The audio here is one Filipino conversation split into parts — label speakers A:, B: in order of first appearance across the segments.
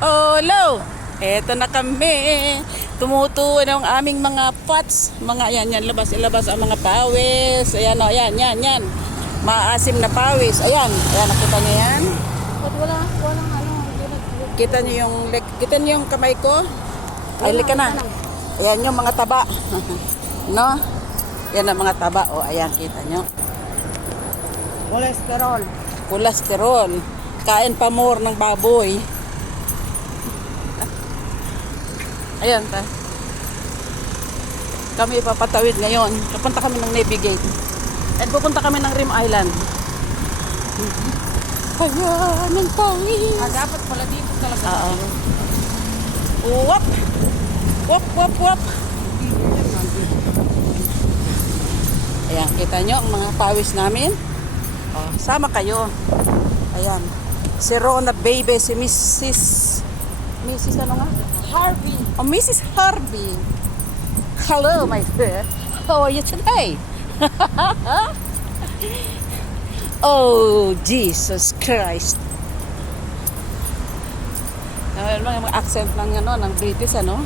A: Hello! Eto na kami. Tumutuon ang aming mga pots. Mga yan, yan, labas, ilabas ang mga pawis. Ayan o, yan, yan, yan. Maasim na pawis. Ayan, ayan, nakita niyo yan?
B: Ba't wala, walang ano,
A: Kita niyo yung, leg- kita niyo yung kamay ko? Ay, lika na. Ayan yung mga taba. no? Yan ang mga taba. O, ayan, kita niyo.
B: Cholesterol.
A: Kolesterol. Kain pa more ng baboy. Ayan ta. Kami papatawid ngayon. Pupunta kami ng Navy Gate. And pupunta kami ng Rim Island. Kaya ng pawis.
B: Ah, dapat pala dito talaga.
A: Oo. Wap! Wap, wap, wap! Ayan, kita nyo ang mga pawis namin. Oh, sama kayo. Ayan. Si Rona Baby, si Mrs. Mrs. ano nga?
B: Harvey.
A: Oh, Mrs. Harvey. Hello, my friend. How are you today? oh, Jesus Christ. Ano mga mga accent ng ano ng British ano?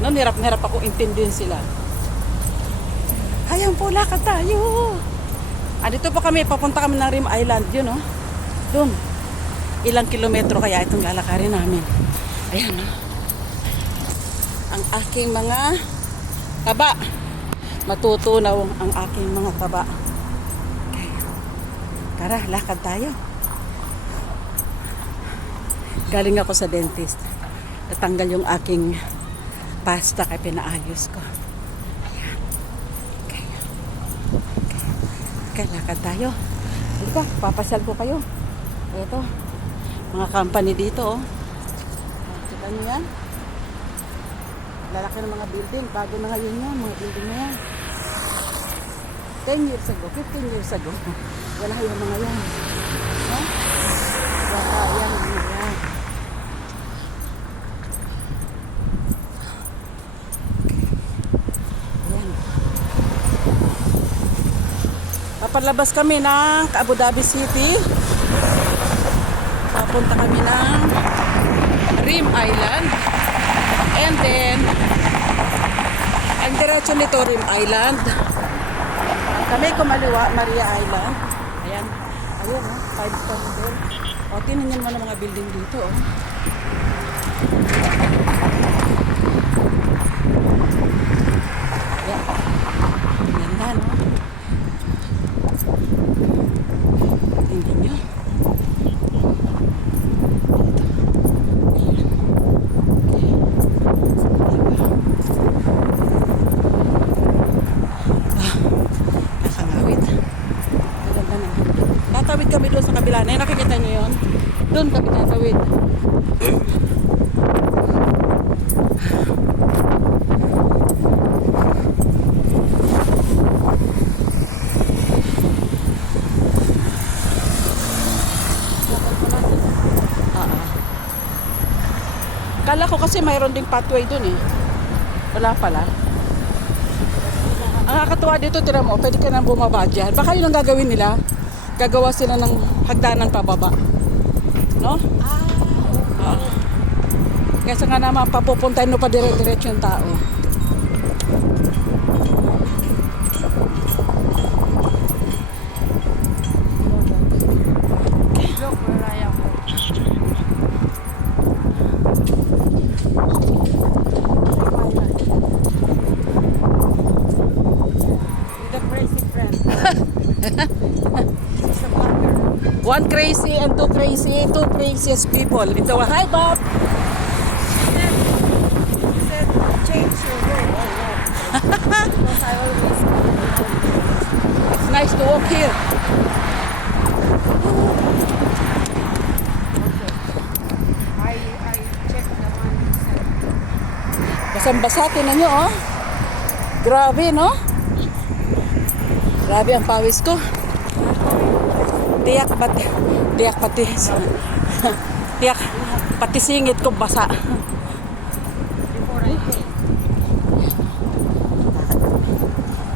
A: No, hirap ako intindihin sila. Hayang po lakad tayo. Ah, dito pa kami, papunta kami ng Rim Island, yun no? Doon. Ilang kilometro kaya itong lalakarin namin. Ayan ang aking mga taba. Matutunaw ang aking mga taba. Okay. Tara, lakad tayo. Galing ako sa dentist. Natanggal yung aking pasta kaya pinaayos ko. Okay. Okay. Okay, lakad tayo. Di ba, papasyal ko kayo. Ito, mga company dito, oh. Niyo yan? lalaki ng mga building. Bago na ngayon yan, mga building na yan. 10 years ago, 15 years ago, wala yung mga yan. No? Wala yan, yan. Papalabas kami ng Abu Dhabi City. Papunta kami ng Rim Island. And then, ang diretso nito, Rim Island. Kami kumaliwa, Maria Island. Ayan. Ayan, oh, five star hotel. O, tinignan mo ng mga building dito, oh. Ayan. Ganda, no? Tingnan nyo. Nakangawit. Maganda na. Tatawid kami doon sa kabila na yun. Nakikita nyo yun? Doon kami tatawid. Oo. Kala ko kasi mayroon ding pathway doon eh. Wala pala. Ang nakakatuwa dito, tira mo, pwede ka nang bumaba dyan. Baka yun ang gagawin nila. Gagawa sila ng hagdanan pababa. No? Ah. Kesa nga naman, papupuntahin mo pa dire-diretso yung tao.
B: Look where I am. With a crazy friend. She's a blogger.
A: One crazy and two crazy, two craziest people. Ito, hi Bob!
B: said, he said, change your road. because I
A: It's nice to walk here.
B: I I checked the one he said.
A: Basang-basa, tinan nyo, oh. Grabe, no? Grabe ang pawis ko. Tiyak pati, tiyak pati, tiyak pati singit ko basa.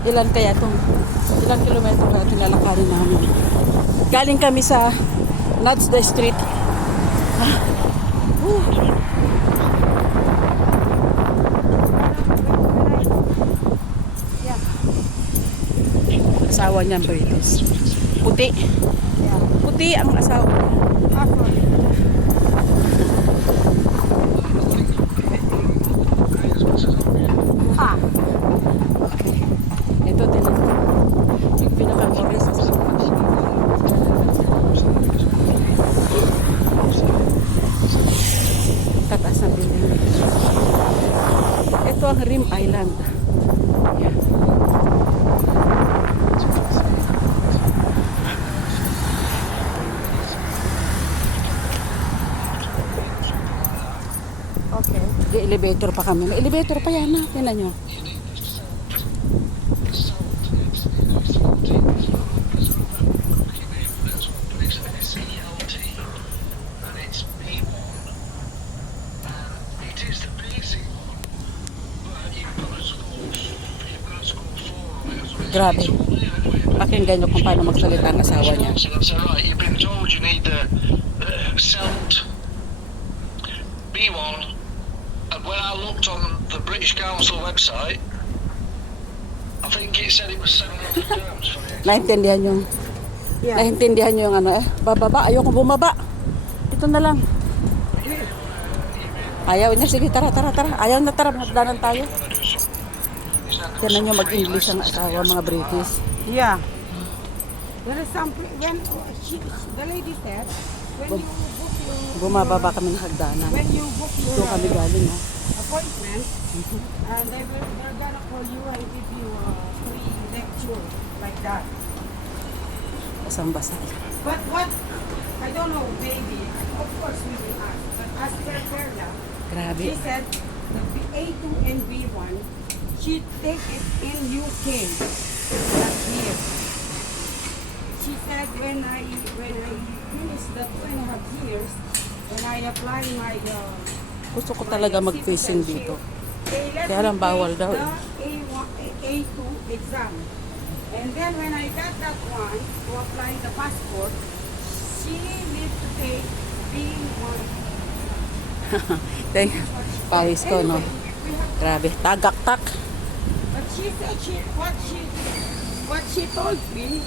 A: Ilan kaya itong, ilan kilometro kaya tinalakarin namin. Galing kami sa Nuts the Street. Ah. Uh. asawa niya Puti. Puti ang asawa niya.
B: Ah, sorry. Ha.
A: Ito din. Yung pinaka-ori sa Tataas ng building. Ito ang Rim Island. Yan.
B: Okay.
A: Di elevator pa kami. May elevator pa yan na. Tingnan nyo. Grabe. Pakinggan nyo kung paano magsalita ang asawa niya.
C: You've been told you need the uh, Celt B1. And when I looked on the British Council website, I think it said it was 700 pounds for it.
A: Naintindihan yung
B: Yeah.
A: Naintindihan nyo yung ano eh. Bababa. Ayoko bumaba. Ito na lang. Ayaw niya. Sige, tara, tara, tara. Ayaw na, tara. Magdanan tayo. Tinan nyo mag-English ang asawa, mga British.
B: Yeah. There is some when she, the lady said when you book your
A: Bumababa kami ng hagdanan.
B: when you book your
A: Doon kami galing. Oh.
B: Appointment and they will they're gonna call you and give you a free lecture like that.
A: Basang basa.
B: But what I don't know, maybe of course we will ask. But as per Perla,
A: Grabe.
B: she said the B- A2 and B1 she take it in UK not here. She said when I when I finish the two and a half years when I apply my uh,
A: Gusto ko talaga
B: citizenship,
A: dito. Kaya lang bawal daw eh.
B: A1, A2 exam. And then when I got that one to apply the passport, she need to take B1.
A: Thank Pawis ko, no? Grabe. Tagaktak.
B: But she said she what she what she told me,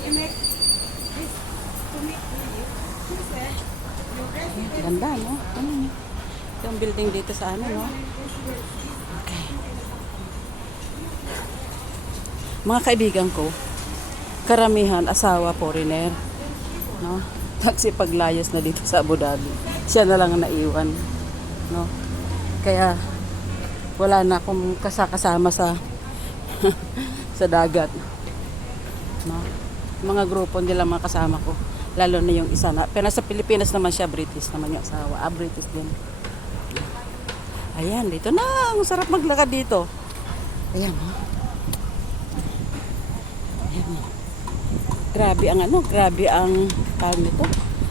B: she make this to make me. She said your residence
A: Ganda, no? Ano nyo? Ang building dito sa ano, no? Okay. Mga kaibigan ko, karamihan asawa foreigner, no? Nagsipaglayas na dito sa Abu Dhabi. Siya na lang ang naiwan, no? Kaya wala na akong kasakasama sa sa dagat. No? Mga grupo nila mga kasama ko. Lalo na yung isa na. Pero sa Pilipinas naman siya, British naman yung asawa. Ah, British din. Ayan, dito na. Ang sarap maglakad dito. Ayan, oh. Ayan, oh. Grabe ang ano, grabe ang tawag nito.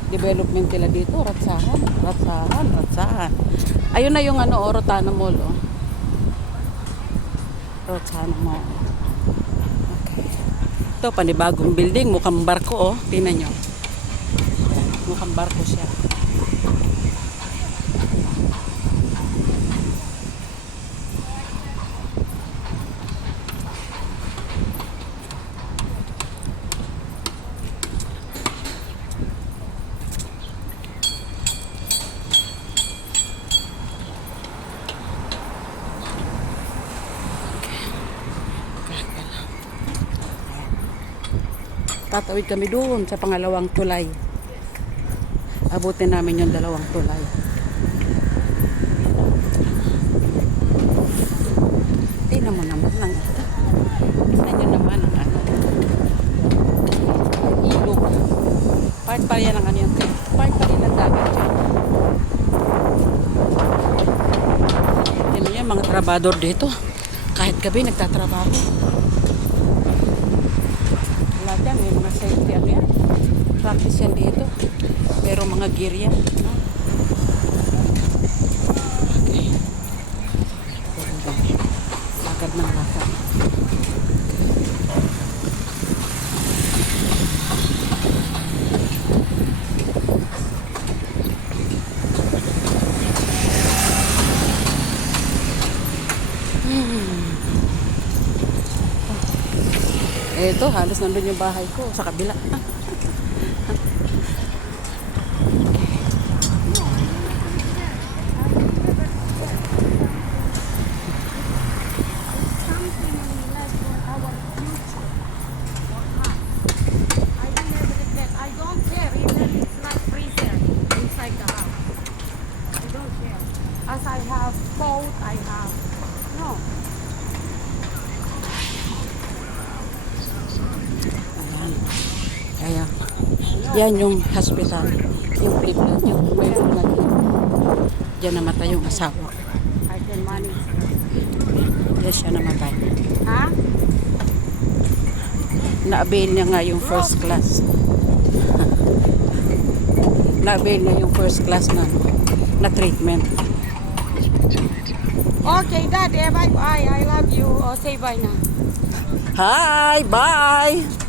A: Development nila dito, ratsahan, ratsahan, ratsahan. Ayun na yung ano, oh, Rotana Mall, oh. Rotana Mall. Okay. Ito, panibagong building, mukhang barko, oh. Tingnan nyo. Mukhang barko siya. Tatawid kami doon sa pangalawang tulay. Abutin namin yung dalawang tulay. Tingnan mo naman ng ito. Tingnan nyo naman ang ano. Ilog. Part pa yan ang ano yan. Part pa rin ng dagat yan. Tingnan yung mga trabador dito. Kahit gabi nagtatrabaho. Lahat yan, may mga safety ano yan. Practice yan dito. Pero mga gear yan. Okay. Lakad ng lakad. Ito, halos nandun yung bahay ko sa kabila.
B: Something like for our future. For us. I will never regret. I don't care even it's like freezer inside the house. I don't care. As I have coat, I have no.
A: Ayan. Ayan. Yan yung hospital. Yung Cleveland, yung may ulan. Diyan namatay yung asawa. Diyan siya namatay.
B: Ha?
A: Na-avail niya nga yung first class. Na-avail niya yung first class na na treatment.
B: Okay, Dad. Eh, bye bye. I love you. O, say bye na.
A: Hi! Bye!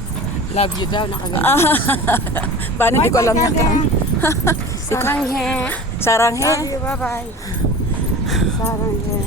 B: Love you daw. Nakagano.
A: Paano hindi ko alam yan?
B: Saranghe.
A: Sarang he.
B: Love you. Bye bye. Saranghe.